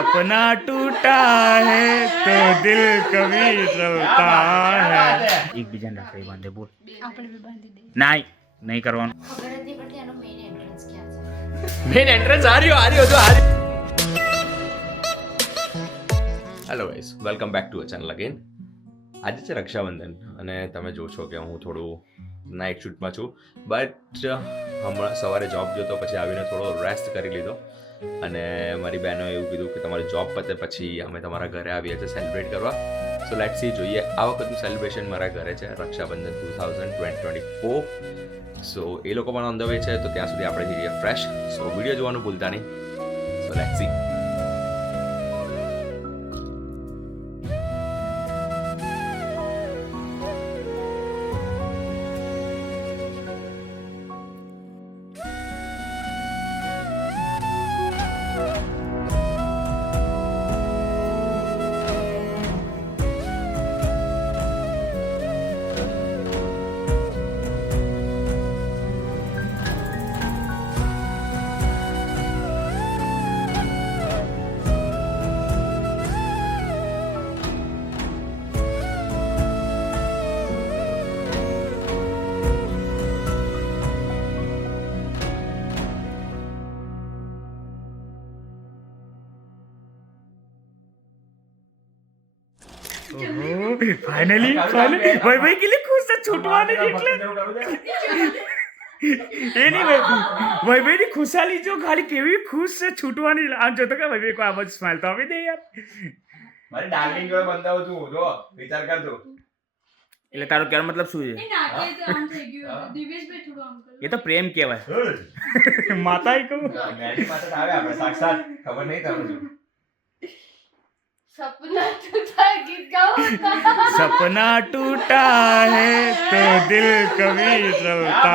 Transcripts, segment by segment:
सपना टूटा है तो दिल कभी चलता है એકબીજાને રાખડી બાંધે બોલ આપણે બી બાંધી દઈએ. નહીં કરવાનું ખબર જ નહીં પડતી આનો મેઇન એન્ટ્રન્સ ક્યાં છે. મેન એન્ટ્રન્સ આ રહ્યો જો આ રહ્યો. Hello guys, welcome back to a channel again. આજે છે રક્ષાબંધન અને તમે જોશો કે હું થોડું નાઇટ શૂટમાં છું, બટ હમણાં સવારે જોબ જતો પછી આવીને થોડો રેસ્ટ કરી લીધો અને મારી બહેનોએ એવું કીધું કે તમારી જોબ પતે પછી અમે તમારા ઘરે આવીએ છીએ સેલિબ્રેટ કરવા. સો લેટ્સ સી, જોઈએ આ વખતનું સેલિબ્રેશન મારા ઘરે છે રક્ષાબંધન 2024. સો એ લોકો પણ ઓન ધ વે છે, તો ત્યાં સુધી આપણે જઈએ ફ્રેશ. સો વિડીયો જોવાનું ભૂલતા નહીં. So let's see. फाइनली भाई के लिए खुश है छूटवाने એટલે એ નહીં ભાઈ ની ખુશાલી જો ખાલી કેવી ખુશ છે છૂટવાની. આમ જોતો કે ભાઈ કોઈ આમ જ સ્માઈલ તો આપી દે યાર. મારી ડાર્લિંગ જોડે બંધાવું છું, જો વિચાર કરજો. એટલે તારો કહેવાનો મતલબ શું છે? એ તો પ્રેમ કહેવાય. માતા કહું મેરી પાસે આવે આપણે સાક્ષાત ખબર નહીં તમને. સપના ટૂટા ગીત ગાઓ. सपना टूटा है तो दिल कभी चलता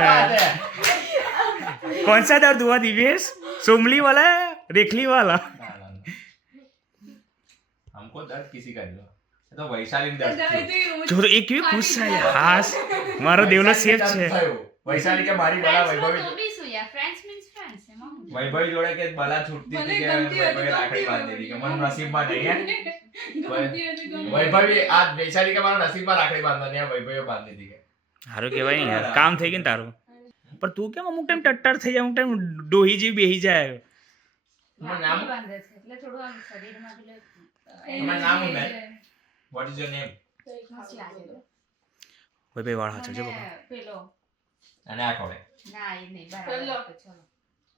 है. कौन सा दर्द हुआ दिवेश? सोमली वाला है रेखली वाला? हमको दर्द किसी का नहीं हुआ, ये तो वैशाली दर्द जो तो एक क्यों खुश है हास मारो देवलो सेफ છે. वैशाली के मारी बला वैभवी તો બી શું યાર, ફ્રેન્ડ્સ મીન્સ ફ્રેન્ડ્સ એમાં હું. वैभवी जोड़े के बला छूटती थी कि वैभवी राखड़ी बांधती थी कि मन नसीब में नहीं है. वैभवी आज वैशाली के मारा नसीब में राखड़ी बांधनी है, वैभवी बांधी थी के હારું કહેવાય ને યાર, કામ થઈ ગયું ને તારું. પણ તું કેમ અમુક ટાઈમ ટટ્ટર થઈ જાય, અમુક ટાઈમ ડોહી જેવી બેહી જાય. રાખડી બાંધે છે એટલે થોડું આમ શરીરમાં પેલું તમારું નામ શું છે? What is your name? હસી લાગે. ભાઈ ભાઈ વાળ હાચો જો મને બાપા. પેલો અને આ ખોડે ના એ નહીં બરાબર તો ચલો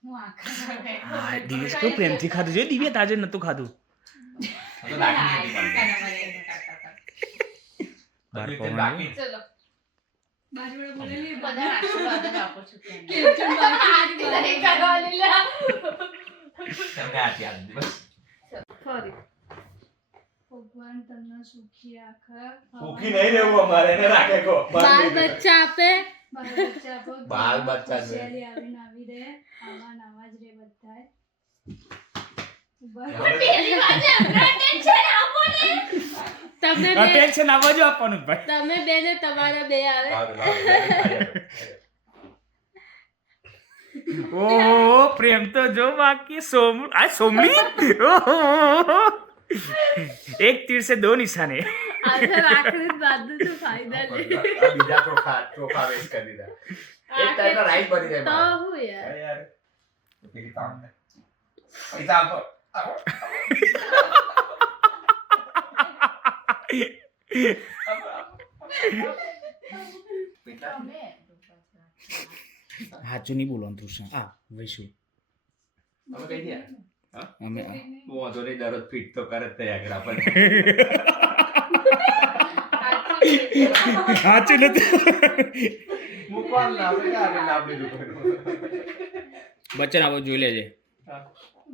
હું આ ખાને હા દિવેશ તો પ્રેમથી ખાધું છે. દિવ્ય તાજે નતું ખાધું. તો રાખડી નથી બાંધતી. બાર એટલે પવન રાખડી ચલો બાજુવાળા બોલેલી બધા આશીર્વાદ જ આપો છો કેમ છે બાકી તને કાઢવા લીલા તમને આથી આ દીધી બસ. ફરી ભગવાન તમને સુખી રાખે. ભૂખી નહીં રહેવું અમારે, એને રાખે કો બાલ બચ્ચા આપે. બાલ બચ્ચા જ રહે. શેરી આવીને આવી રહે. આવા નવા જ રે બધાય. પેલી વાત છે ટેન્શન આપો ને તમે આ ટેન્શન આવવા જો આપવાનું ભાઈ. તમે બે ને તમારા બે આવે. ઓહો પ્રેમ તો જો બાકી સોમલી ઓહો એક तीर से दो निशाने. આજે રાખડી જ બાંધું છું, ફાયદા નહીં. બીજા ચોખા વેસ્ટ કરી દીધા. એક ટાઈપનો રાઈસ બની જાય તો મારો. હું યાર યાર કેટલી કામ છે. પૈસા આપો. હાચું નહીં બોલવાનું તૃષ્ણા. આ વૈશુ અમે કઈ ગયા? અમે વાંધો નહીં, દરરોજ ફિટ તો કરે જ તે આગળ આપણને. હાચું નથી. મૂકવાનું ના, આપણે ક્યાં આગળ નામ લીધું કોઈનું? બચ્ચન આવો જોઈ લેજે હા.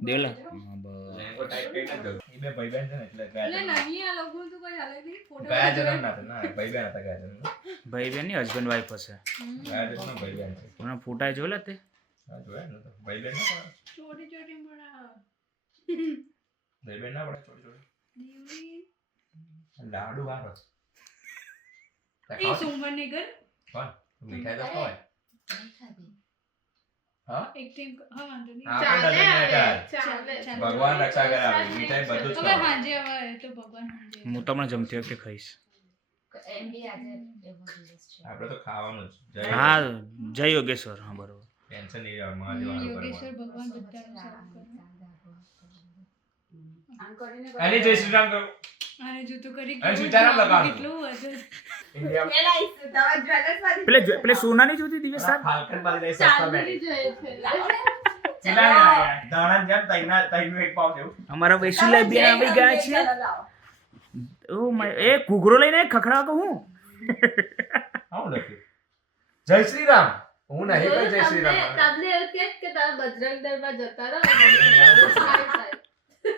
દેવલા. લેંગો ટાઈપ કઈ નથી દઉં. ઈ બે ભાઈબંધ છે ને એટલે ગયા એટલે જન્મ. નહીં આ લોકો તો કોઈ હાલે નહીં. ફોટો ગયા જન્મ ના હતા, ના ભાઈબંધ હતા ગયા જન્મ. ભાઈ બેન ની હસબન્ડ વાઈફ હશે. ગયા જન્મ ભાઈબંધ છે. એના ફોટા જોયેલા તે. હા, જોયા ને તો. ભાઈબંધ ના પડે. ચોટી ચોટી મળા. ભાઈબંધ ના પડે છોડી છોડી. દીવડી લાડુ વાળો. એ સોમવાર ની ઘર કોણ? મીઠાઈ તો ખવાય. હા એક ટીમ હા વાંધો નહીં આપણે ચાલે doesn't હવે, matter. ચાલે. ભગવાન રક્ષા કરાવે મીઠાઈ બધું જ હવે ખાવાનું. હાંજે હવે તો ભગવાન હાંજે હું તમને જમતી વખતે ખાઈશ. એમ બી આજે એવો દિવસ છે. આપણે તો ખાવાનું જ જય હા જય યોગેશ્વર. હા બરોબર. ટેન્શન નહીં લેવાનું મહાદેવ હારું યોગેશ્વર કરવાનું. ભગવાન બધાનું સારું કરે આમ કરીને અને જય શ્રી રામ કરો. અને જો તો કરી અને સીતારામ લગાવવાનું. કેટલું વધે ઇન્ડિયા પેલે સોનાની જોતી દિવસ સાહેબ. ફાલ્કન બાદ લઈ સસ્તા ચાંદની બેઠી. જોઈએ છે. દાણા જેમ તઈનું એક પાવ દેવું. અમારા વૈશુલા બેન આવી ગયા છે. ઓ માય એ ઘૂઘરો લઈને ખખડા કહું. આવું લખ્યું જય શ્રી રામ. હું નહીં પણ જય શ્રી રામ. તમને એવું કે તમે બજરંગ દળમાં જતા રહો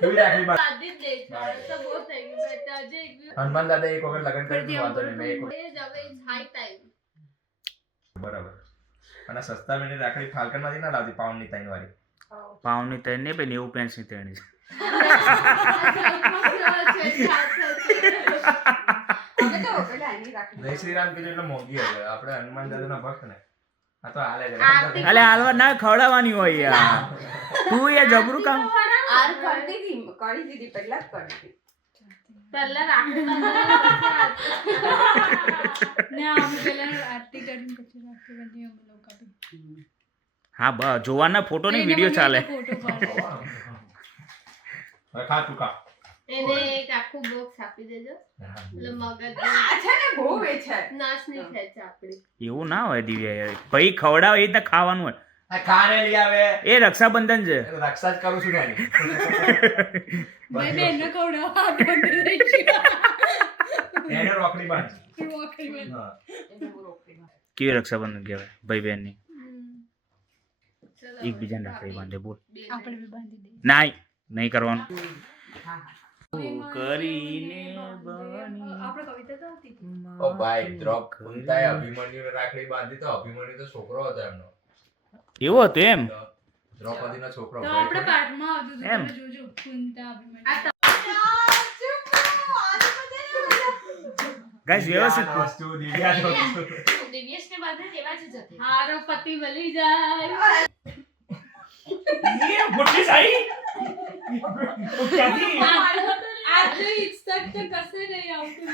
કેવી રાખડી બાંધી? શાદી જ નહીં થાય. તો બહુ થઈ ગયું બેટા. આજે એક દિવસ હનુમાન દાદા એક વખત લગ્ન કરી દીધું, વાંધો નહીં, મેં એક વખત. એ જ હવે હાઈ ટાઈમ. બરાબર. અને સસ્તા મેની રાખડી ફાલ્કનમાંથી ના લાવતી, પાઉન્ડની ત્રણ વાળી. પાઉની ત્રણ ને પેલી 90 પેન્સની ત્રણ. જય શ્રી રામ કીધું એટલે મોંઘી હશે. આપણે હનુમાન દાદાના ભક્ત ને. આ તો હાલે છે. આરતી અલે હાલવા ના ખવડાવવાની હોય યાર. તું એ જબરું કામ. પહેલા રાખડી બાંધવાની ને અમે પેલા આરતી કરીને પછી રાખી બંધી અમે લોકો બી. હા જોવાના ફોટો ને વિડિયો ચાલે. ફોટો પાડે હવે ખા તું ખા. એને એક આખું બોક્સ આપી દેજો. એટલે મગજ નાશ નહીં થાય છે આપડી. એવું ના હોય દિવ્યા યાર. ભાઈ ખવડાવે એ રીતના ખાવાનું હોય. આ ખાને લઈ આવે. એ રક્ષાબંધન છે. રક્ષા જ કરું છું ને એની. ભાઈ બેનને ખવડાવવા બંધ રહી ગયો એને રોકડી બાંધી. રોકડી બંધ. હા. કેવી રક્ષાબંધન કહેવાય ભાઈ બહેન ની. ચલો, એકબીજાને રાખડી બાંધે બોલ. આપણે બી બાંધી દઈએ નહીં કરવાનું. કરીને આપણે કવિતા તો હતી ઓ ભાઈ દ્રૌપદીએ અભિમન્યુને રાખડી બાંધી તો અભિમન્યુ તો છોકરો હતો એમનો. એવું હતું એમ. તો દ્રૌપદીનો છોકરો તો ભાઈ આપણે થોડો. પાઠમાં આવતું હતું એમ. તમે જોજો કુંતા અભિમન્યુ ગાઈસ વ્યવસ્થિત આ વસ્તુ દિવ્યા તો. દિવ્યેશને બાંધે તેવા જ હતી. હારો પતિ મળી જાય ये गुड्डी साई वो क्या थी આ તો ઇન્સ્ટન્ટ તો કશે નહીં આવતું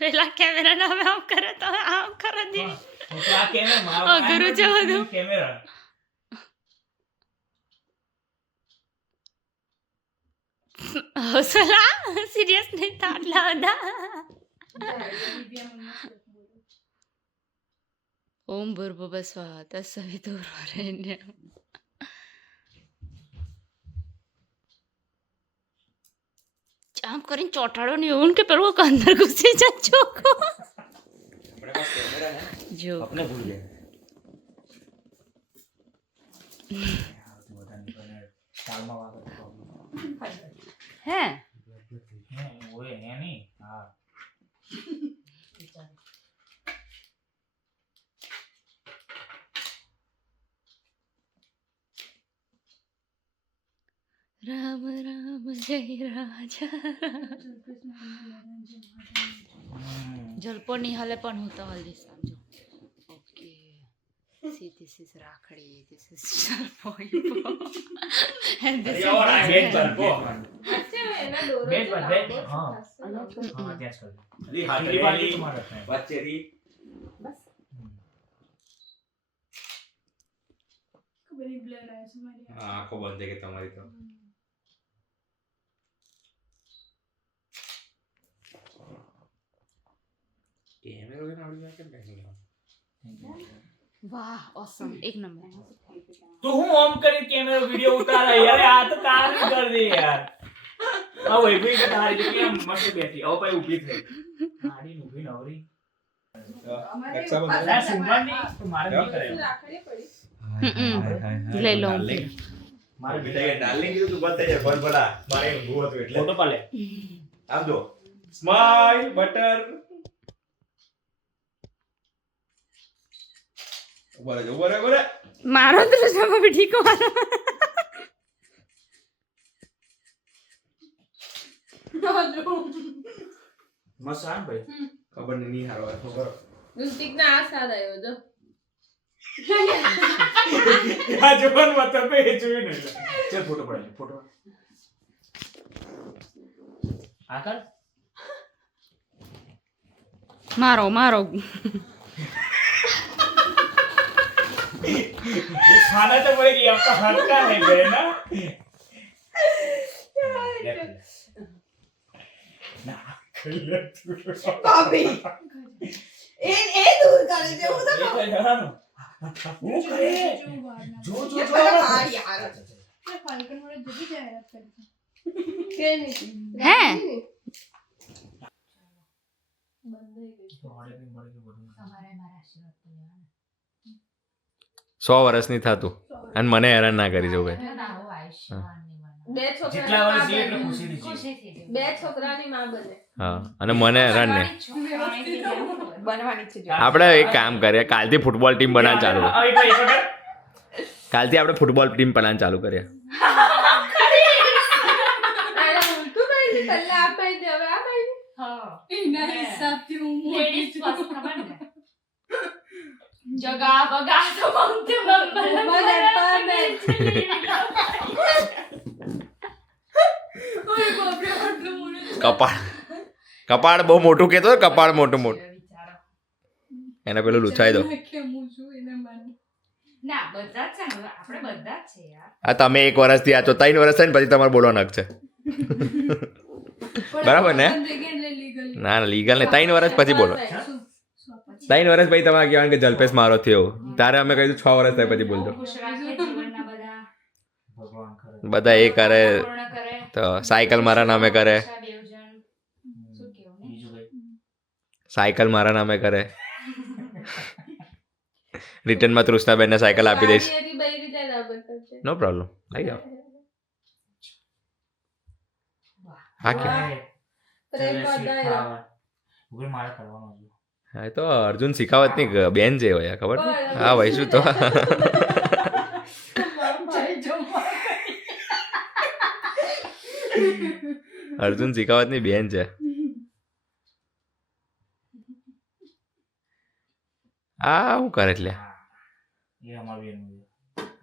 પેલા કેમેરા ના હવે આમ કરે તો આમ કરો દી वो क्या कैमरा मारो અઘરું છે બધું. कैमरा હસલા સિરિયસ નહીં થા આટલા બધા. ઓમ ભૂર્ભુવઃ સ્વાહા તત્સવિતુર્વરેણ્યં. આમ કરીને ચોટાડો ને એવું કે પેલું અંદર ઘૂસી જાય ચોકો. જો अपने भूल गए હે वो है नहीं हाँ રામ રામ જય રાજા. જલપો નહીં હલે પણ હું તો હલ્દી સમજો. ઓકે સી ધીસ ઇઝ રાખડી, ધીસ ઇઝ જલપો એન્ડ ધીસ बेच पर को એના દોરો બેજ જો પર, બેજ. લાંબો છે, હા. ખાસો લાંબો. हाँ क्या कर અલી हाथरी वाली तुम्हारा है વચ્ચેથી બધી બ્લર આવે છે મારી આંખો બંધ થઈ ગઈ તમારી તો. કેમેરો લઈને આવડી જાય કેમ બેસી ગયો? વાહ ઓસમ એક નંબર. तो हूँ ऑन करके कैमरा वीडियो उतारा यार आ तो कार भी कर दे यार अब वही भी बता रही थी कि हम मस्त बैठी आओ भाई ऊभी थे गाड़ी ऊभी नवरी રક્ષાબંધન. ना सुमन नहीं तुम्हारे नहीं करे લઈ લો मारे બેટા એ ડાર્લિંગ કીધું તું બંધ થઈ જાય બંધ ભલા મારે ઊભું હતું એટલે फोटो पाले આમ જો સ્માઈલ બટર ઉભા રહે મારો દ્રષ્ટામાં બી ઠીક મારો. મસ્ત આમ ભાઈ ખબર નહીં હારો ખબર ઋતિક ના આ સાદ આવ્યો જો આ જોન મત પે જોઈ નહીં ચલ ફોટો પડાય ફોટો આકર મારો ये खाना तो पड़ेगी आपका हाथ का है गए ना ભાભી એ દૂર કરે છે હું તો वो करे जो યાર યાર ફાલ્કન વાળા જલ્દી જાહેરાત કરી કે નહીં હે તમારે મારા આશીર્વાદ તો લેવાના 100 વર્ષની થતું અને મને હેરાન ના કરી જવું ભાઈ ના હો આયુષ્યમાન ની બને બે जितना છોકરા वर्ष ये इतना खुशी थी ખુશીથી બે છોકરાની માં બને હા અને મને હેરાન નહીં બનવાની છે જો આપણે એક કામ કરીએ કાલથી ફૂટબોલ ટીમ બનાવવાનું ચાલુ કાલથી આપણે ફૂટબોલ ટીમ બનાવવાનું ચાલુ કરીએ અરે ઉલટું ભાઈ પહેલા આ ભાઈ હવે આ ભાઈ એના હિસાબથી હું લેડીઝ ફર્સ્ટ ખબર ને જગા બગા તો મંતે કપાળ બહુ મોટું કહેતો કપાળ મોટું એને પેલું લૂછાઈ દો કેમ હું છું એના માટે ના બધા જ છે હવે આપણે બધા જ છે યાર આ તમે 1 વર્ષથી આ છો 3 વર્ષ થઈને પછી તમારે બોલવાનો હક છે બરાબર ને ના ના લીગલ ને 3 વર્ષ પછી બોલો 3 વર્ષ પછી તમારે કહેવાનું કે જલ્પેશ મારો થયો તારે અમે કહી 6 વર્ષ થાય પછી બોલજો ખુશ રાખે જીવનના બધા भगवान करे બધા એ કરે પૂર્ણ કરે તો સાયકલ મારા નામે કરે બેવજણ શું કેવું ને बीजू भाई સાયકલ મારા નામે કરે રિટર્નમાં તૃષ્ણાબેનને સાયકલ આપી દઈશ એની બૈરી જાય ના બતાવશે નો પ્રોબ્લેમ લઈ જાઓ હા કે પ્રેમ વધારે उगर मार करवानो जो હા એ તો અર્જુન શિખાવતની બેન જે હોય ખબર ને હા ભાઈ શું તો અર્જુન શિખાવતની બેન છે આ શું કરે એટલે ये हमारी बेन मुझे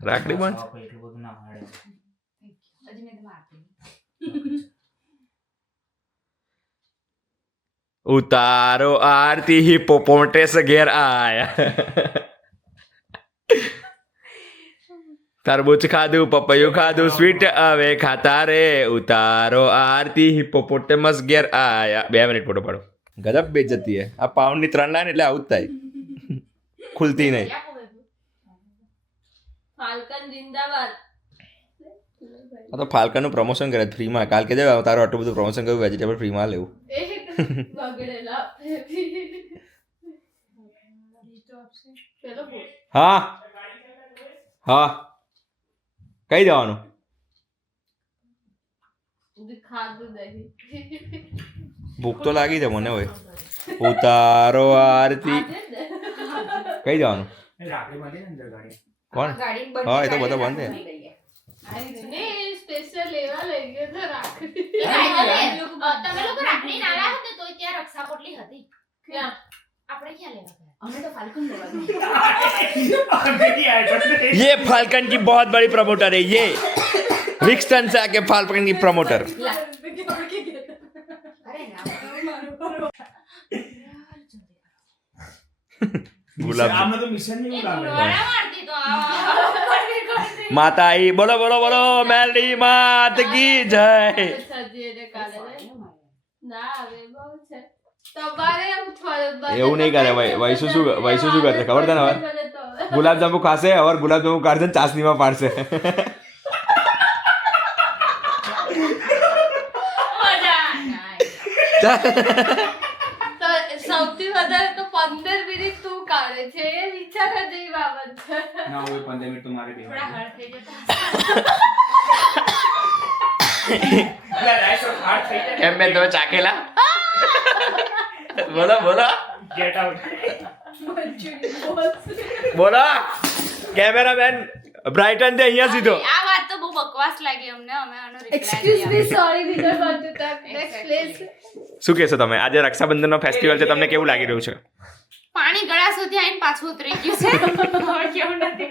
રાખડી બાંધ आप એટલું બધું ના હાડે હજી મેં તમને આપી ઉતારો આરતી હિપોપોટેસ ઘેર આયા તરબૂચ ખાધું પપૈયું ખાધું સ્વીટ હવે ખાતા રે ઉતારો આરતી હિપોપોટેમસ ઘેર આયા 2 મિનિટ ફોટો પાડો ગજબ બેઇજ્જતી હે આ પાઉન્ડની 3 લાઈન એટલે આવું જ થાય ખુલતી નહીં ફાલ્કન જિંદાબાદ આ તો ફાલ્કનનું પ્રમોશન કરે ફ્રીમાં કાલ કે દે તારો આટલું બધું પ્રમોશન કર્યું વેજીટેબલ ફ્રીમાં લેવું એ બગડેલા પેલો બોલ હા હા કઈ જવાનું ખાધું દહીં ભૂખ તો લાગી છે મને હોય ઉતારો આરતી કઈ જવાનું રાખડી બાંધી ને અંદર ગાડી કોણ હા એ તો બધા બંધ છે ને સ્પેશિયલ એવા લઈ ગયો તો રાખડી તમે લોકો રાખડી ના લાવ્યા હતા તોય ત્યાં રક્ષા પોટલી હતી ક્યાં આપણે ક્યાં લેવા ગયા અમે તો ફાલ્કન લેવા ये फाल्कन की बहुत बड़ी प्रमोटर है ये विक्सटन से आके फाल्कन की प्रमोटर અરે गुलाब આમાં તો મિશન નહીં લાગે ગુરવાડા મારતી તો આ माता आई बोलो बोलो बोलो मेलडी मात की जय સજી એને કાલે ના હવે બહુ છે તમારે ઉઠવા એવું નહીં કરે વૈસુ શું કરશે ખબર તને હવે ગુલાબજાંબુ ખાશે और ગુલાબજાંબુ કાઢશે ચાસણીમાં પાડશે તો સૌથી વધારે તો 15 મિનિટ તું કાઢે છે એ વિચાર જેવી બાબત છે ના હવે 15 મિનિટ તો મારે થોડા બેહવાનું હળ થઈ જતા એટલે રાઈસ હાર્ડ થઈ જાય કેમ મેં તમે ચાકેલા બોલો બોલો ગેટ આઉટ બોલો કેમેરામેન બ્રાઇટન દે અહીંયા સીધો આ વાત તો બહુ બકવાસ લાગી અમને અમે આનો રિપ્લાય એક્સક્યુઝ મી સોરી દીકર બાજુ તક નેક્સ્ટ પ્લીઝ શું કહેશો તમે? આજે રક્ષાબંધનનો ફેસ્ટિવલ છે, તમને કેવું લાગી રહ્યું છે? પાણી ગળા સુધી આવીને પાછું ઉતરી ગયું છે હવે કેવું નથી.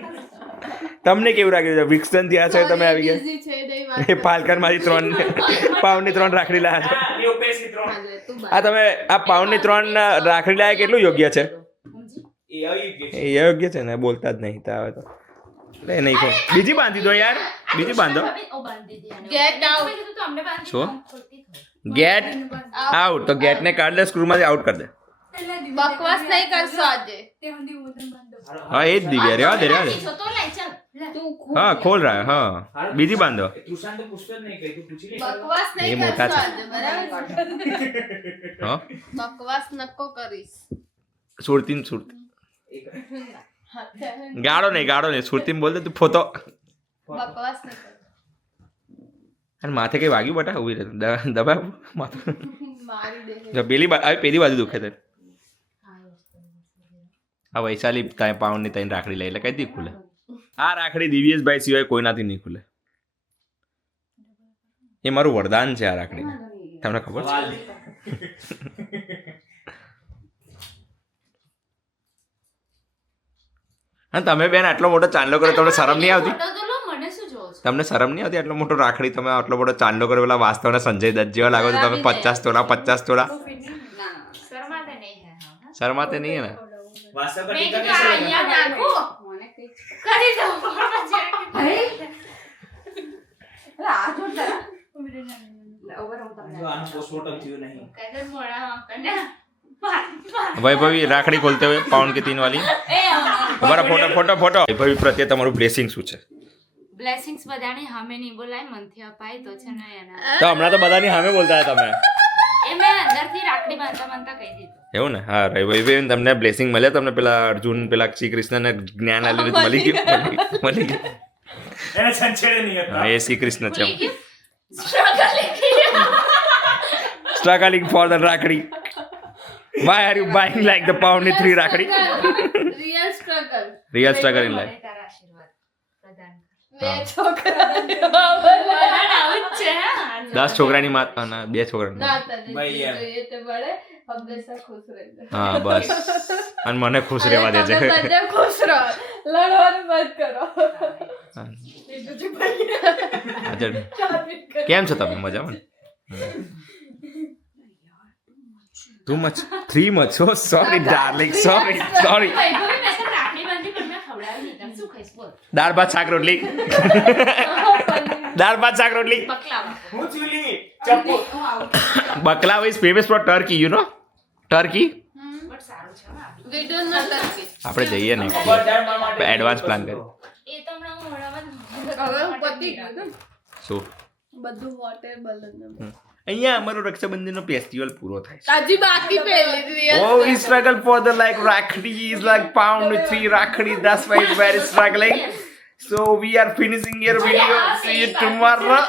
તમને કેવું લાગી રહ્યું છે? વિક્સન થયા છે તમે આવી ગયા? Busy છે દઈ વાત. એ પાલકરમાંથી 3 પાઉન્ડની 3 રાખડી લાયા છો. તું આ તમે આ પાઉન્ડની 3 રાખડી લાયા કેટલું યોગ્ય છે? એ યોગ્ય છે ને, બોલતા જ નહીં તો આવે તો લે નહીં કોણ. બીજી બાંધી દો યાર, બીજી બાંધો. ઓ બાંધી દી આને. Get out. મેં કીધું તો અમને બાંધી શું? ખોટી થઈ. Get out. તો ગેટને કાઢ દે, સ્ક્રૂમાંથી આઉટ કરી દે. બકવાસ નહીં કરશો આજે. તે હુંદી હું તને બાંધો. હા એ જ દિવ્યા રહેવા દે, રહેવા દે. છો તો લઈ ચાલ. તું હા ખોલ રહ્યા. હા બીજી બાંધો. બકવાસ એ નહીં મોટા કરશો છે. આજે, બરાબર? હા બકવાસ નકો કરીશ. સુરતીન સુરતી ગાળો નહીં સુરતીન બોલ દે તું ફોતો. બકવાસ નહીં કર. અને માથે કઈ વાગ્યું બટા? ઉભી રહે દબાવ માથું. મારી દે. જો પેલી બાજુ દુખે છે. આ વૈશાલી તાય પાઉન્ડની તઈને રાખડી લઈ એટલે કઈ દી ખુલે? આ રાખડી દિવ્યેશભાઈ સિવાય કોઈનાથી નહીં ખુલે. એ મારું વરદાન છે આ રાખડી. તમને ખબર છે? હા તમે બેન આટલો મોટો ચાંદલો કર્યો, તમને શરમ નહીં આવતી? ફોટો તો લો, મને શું જોવો છો? તમને શરમ નહીં આવતી? આટલો મોટો રાખડી તમે આટલો મોટો ચાંદલો કર્યો, પેલા વાસ્તવના સંજય દત્ત જેવા લાગો છો તમે. 50 તોલા 50 તોલા. શરમાતે નહીં હે હા. શરમાતે નહીં હે ને? મેં કીધું આ અહીંયા નાખો. કરી દો કદર મોડા કન્યા વૈભવી રાખડી ખોલતે हुए पाउंड की 3 वाली हमारा फोटो वैभवी प्रत्ये તમારું બ્લેસિંગ શું છે? બ્લેસિંગ્સ બધાની સામે નહીં બોલાય, મનથી અપાય તો છે ને એના. તો હમણાં તો બધાની સામે બોલતા હતા તમે. એ મેં અંદરથી રાખડી બાંધતા કહી દીધું. એવું ને? હા વૈભવી તમને બ્લેસિંગ મળ્યા? તમને પેલા અર્જુન પેલા શ્રી કૃષ્ણને જ્ઞાન આલી મળી ગયું? મળી ગયું. એને સંછેડે નહીં હતા. હા, એ શ્રી કૃષ્ણ છે. ભૂલી ગયું? Struggling for the રાખડી. Why are you buying like the pound ની 3 રાખડી? Real struggle. Real struggle in life. તારા આશીર્વાદ પ્રદાન કર. બે છોકરા બધાને આવું જ છે હા. 10 છોકરાની માતા ના 2 છોકરાની. ના તને ભાઈ યાર. જોઈએ તે મળે હંમેશા ખુશ રહેજે. હા બસ. અને મને ખુશ રહેવા દે છે. તમે બંને ખુશ રહો, લડવાનું બંધ કરો. હા. બીજું જે ભાઈ આજે શાદી કરો. કેમ છો તમે? મજામાં? Too much. 3 much. So sorry darling. Sorry. વૈભવી, મેં તો રાખડી બાંધી પણ મેં ખવડાવી નહીં. તમે શું ખાઈશ બોલ? દાળ ભાત શાક રોટલી. દાળ ભાત શાક રોટલી. બકલાવા. હું ચૂલી ચપ્પુ. Baklava is famous for Turkey, you know? Turkey? But સારું છે હા. We don't know Turkish. આપણે જઈએ ને એડવાન્સ પ્લાન કરી. એ તો હમણાં હું મોડામાં હવે પતી ગયું ને શું બધું હોટેલ બલન. અહીંયા અમારો રક્ષાબંધનનો ફેસ્ટિવલ પૂરો થાય છે. તાજી બાકી પહેલી Oh, we struggle for the like rakhi is like pound with 3 rakhi. That's why it's very struggling. So we are finishing your video. See you tomorrow.